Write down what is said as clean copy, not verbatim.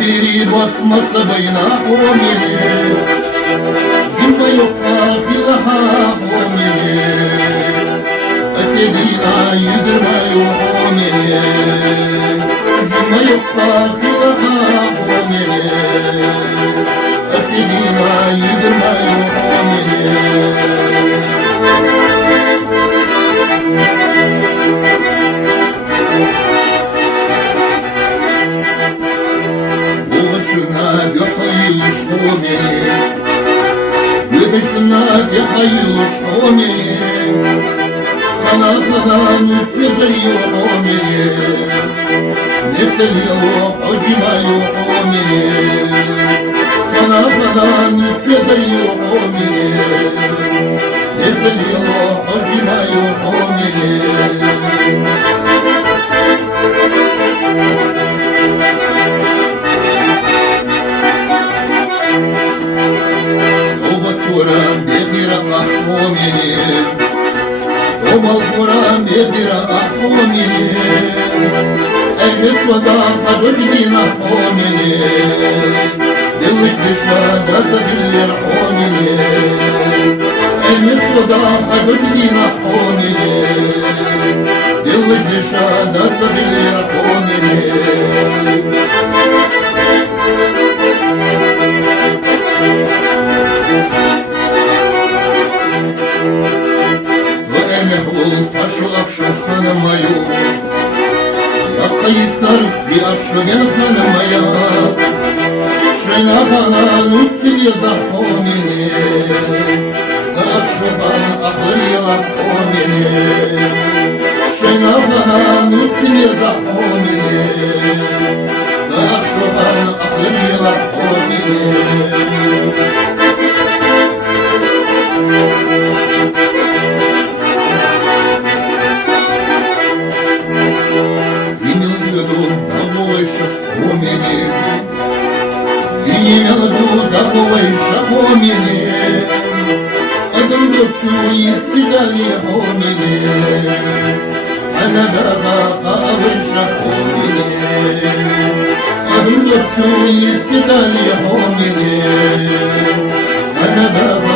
biri basmazsa bayına homini Zimba yok ahilaha homini Ötediğine yüdürme yok homini Zimba yok ahilaha homini Ötediğine yüdürme yok homini Yedisine yahayılış homini Kana kana nüfeder yok homini Nesel yok acıma yok homini Kana kana nüfeder yok homini Nesel yok acıma yok homini Kur'an bir ahmini Omal Kur'an bir ahmini Elbis vadan hacıdin ahmini Yılış dışarıda zahir ahmini Elbis vadan hacıdin ahmini Yılış dışarıda zahir ahmini Фашу хана мою Я пояснал и обшуген хана моя Шена хана ну тебе запомни За обшуган ахлия помни Шена хана ну тебе запомни За обшуган ахлия помни Такой шахомини Аdım dostu istidali homini Sana da kalır şahomini Adım dostu istidali homini Sana da